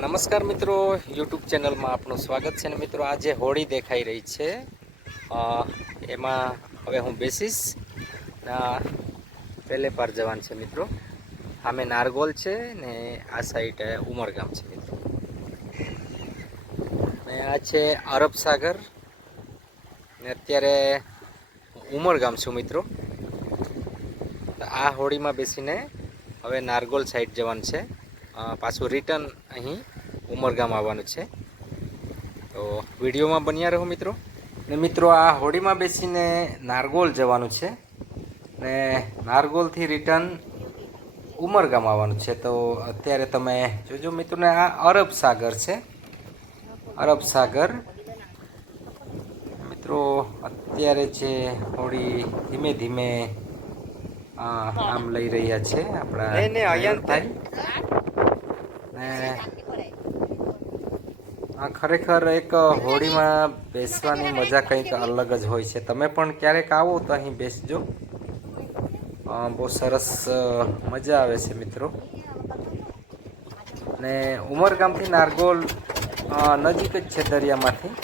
નમસ્કાર મિત્રો યુટ્યુબ ચેનલમાં આપનું સ્વાગત છે ને મિત્રો, આજે હોળી દેખાઈ રહી છે. એમાં હવે હું બેસીશ. પહેલે પાર જવાનું છે મિત્રો. સામે નારગોલ છે ને આ સાઈડ ઉમરગામ છે મિત્રો. ને આ છે અરબ સાગર. ને અત્યારે ઉમરગામ છું મિત્રો. આ હોળીમાં બેસીને હવે નારગોલ સાઈડ જવાનું છે. પાછું રિટર્ન અહીં ઉમરગામ આવવાનું છે. તો વિડીયોમાં બન્યા રહો મિત્રો. ને મિત્રો આ હોડીમાં બેસીને નારગોલ જવાનું છે. ને નારગોલથી રિટર્ન ઉમરગામ આવવાનું છે. તો અત્યારે તમે જોજો મિત્રોને આ અરબ સાગર છે. અરબ સાગર. મિત્રો અત્યારે જે હોડી ધીમે ધીમે આમ લઈ રહ્યા છે આપણા ભાઈ ને આ ખરેખર એક હોળીમાં બેસવાની મજા કંઈક અલગ જ હોય છે. તમે પણ ક્યારેક આવો તો અહીં બેસજો. બહુ સરસ મજા આવે છે મિત્રો. ને ઉમરગામથી નારગોલ નજીક જ છે દરિયામાંથી.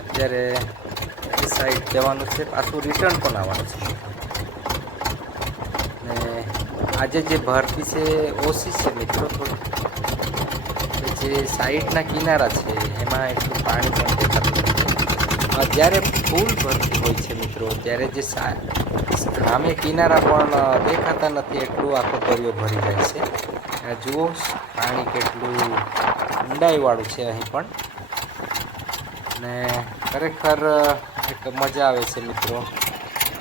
અત્યારે એ સાઈડ જવાનું છે, પાછું રિટર્ન પણ આવવાનું છે. ને આજે જે ભરતી છે ઓછી છે મિત્રો થોડી. જે સાઈડના કિનારા છે, એમાં એટલું પાણી પણ દેખાતું જ્યારે ફૂલ ભરતી હોય છે મિત્રો. ત્યારે જે સામે કિનારા પણ દેખાતા નથી, એટલું આખો દરિયો ભરી જાય છે. જુઓ, પાણી કેટલું ઊંડાઈવાળું છે અહીં પણ. ને ખરેખર એક મજા આવે છે મિત્રો.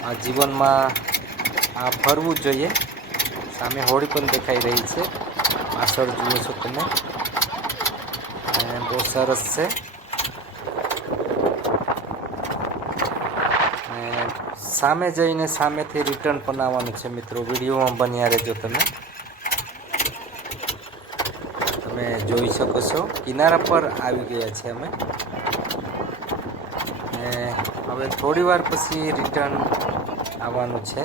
આ જીવનમાં આ ફરવું જોઈએ. સામે હોળી પણ દેખાઈ રહી છે. પાછળ જુઓ છો તમે. બહુ સરસ છે. સામે જઈને સામેથી રિટર્ન પણ આવવાનું છે મિત્રો. વિડીયોમાં બન્યા રહેજો તમે. તમે જોઈ શકો છો. કિનારા પર આવી ગયા છે અમે. ને હવે થોડી વાર પછી રિટર્ન આવવાનું છે.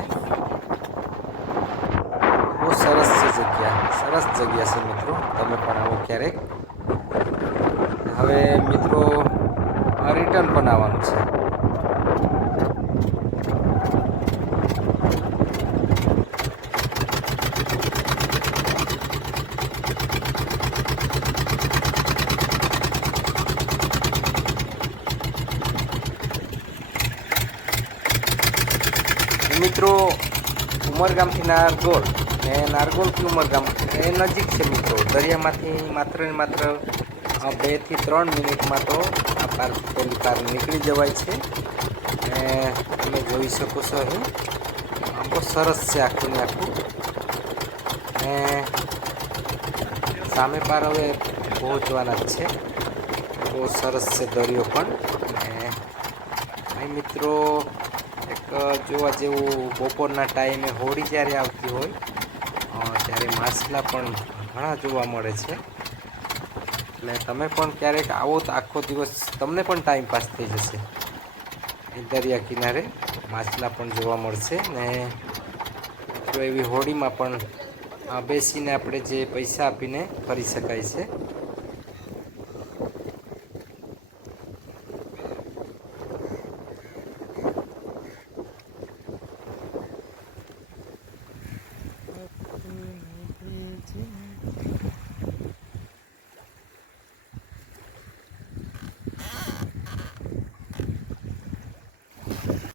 બહુ સરસ છે જગ્યા. સરસ જગ્યા છે મિત્રો. તમે પણ આવો ક્યારેક. હવે મિત્રો રિટર્ન પણ આવવાનું છે. મિત્રો ઉમરગામથી નારગોલ ને નારગોલથી ઉમરગામ એ નજીક છે મિત્રો. દરિયામાંથી માત્ર ને માત્ર બેથી ત્રણ મિનિટમાં તો આ પાર, પેલી પાર નીકળી જવાય છે. ને તમે જોઈ શકો છો અહીં. બહુ સરસ છે આખું ને આખું. ને સામે પાર હવે પહોંચવાના જ છે. બહુ સરસ છે દરિયો પણ. ને મિત્રો જોવા જેવું બપોરના ટાઈમે હોળી જ્યારે આવતી હોય ત્યારે માછલા પણ ઘણા જોવા મળે છે. એટલે તમે પણ ક્યારેક આવો તો આખો દિવસ તમને પણ ટાઈમ પાસ થઈ જશે. દરિયા કિનારે માછલા પણ જોવા મળશે ને જો એવી હોળીમાં પણ બેસીને આપણે જે પૈસા આપીને ફરી શકાય છે.